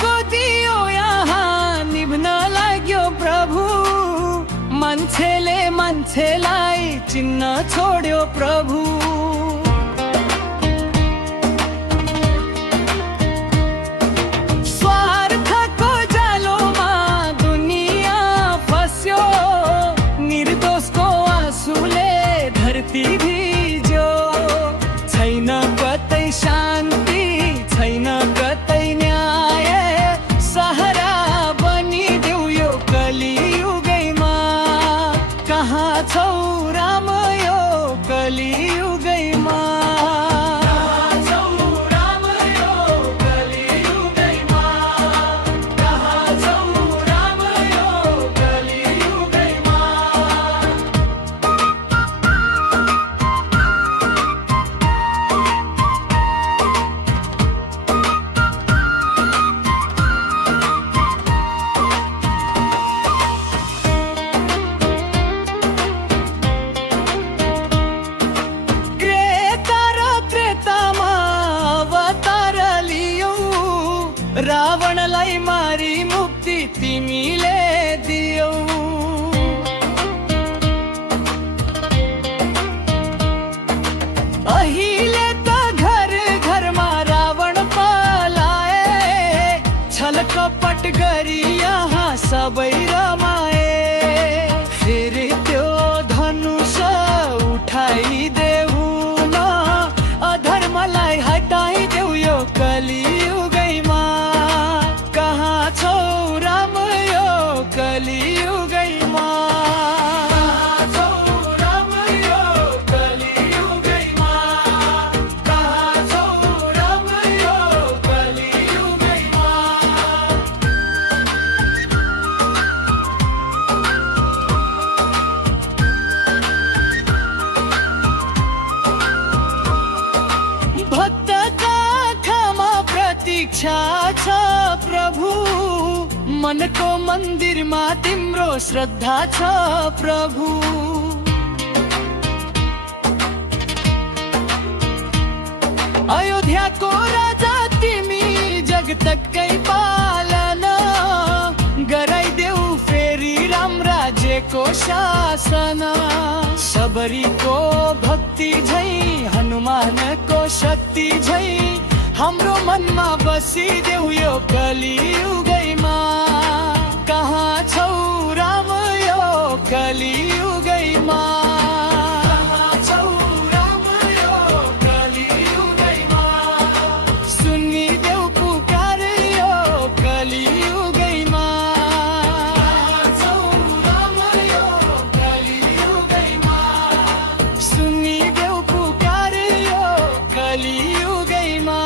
को दियो यहाँ निभ्न लाग्यो प्रभु, मान्छेले मान्छेलाई चिन्न छोड्यो प्रभु। स्वार्थको जालोमा दुनिया फस्यो, निर्दोषको आँसुले धरती भिज्यो। छैन कतै शान्ति, छैन कतै न्याय, सहारा बनिदेऊ यो कलियुगैमा। कहाँ छौ राम यो कलियुगैमा? कहाँ छौ राम यो कलियुगैमा? कहाँ छौ राम यो कलियुगैमा? रावणलाई मारी मुक्ति तिमीले दियौ। अहिले त घर घरमा रावण पलाए, छल कपट गरी यहाँ सबै रमाए। फेरि त्यो धनुष उठाइदेऊ न, अधर्मलाई हटाइदेऊ यो कलियुगैमा। कहाँ छौ राम यो कलियुगैमा? कहाँ छौ राम यो कलियुगैमा? कहाँ छौ राम यो कलियुगैमा? भक्तका आँखामा प्रतीक्षा छ प्रभु, मनको मन्दिरमा तिम्रो श्रद्धा छ प्रभु। अयोध्याको राजा तिमी जगतकै पालना, गराइदेऊ फेरि राम राज्यको शासन। सबरीको भक्ति झै हनुमानको शक्ति झै, हाम्रो मनमा बसिदेऊ यो कलियुगैमा। कहाँ छौ राम यो कलियुगैमा? कहाँ छौ राम यो कलियुगैमा? सुनिदेऊ पुकार यो कलियुगैमा। कहाँ छौ राम यो कलियुगैमा? सुनिदेऊ पुकार यो कलियुगैमा।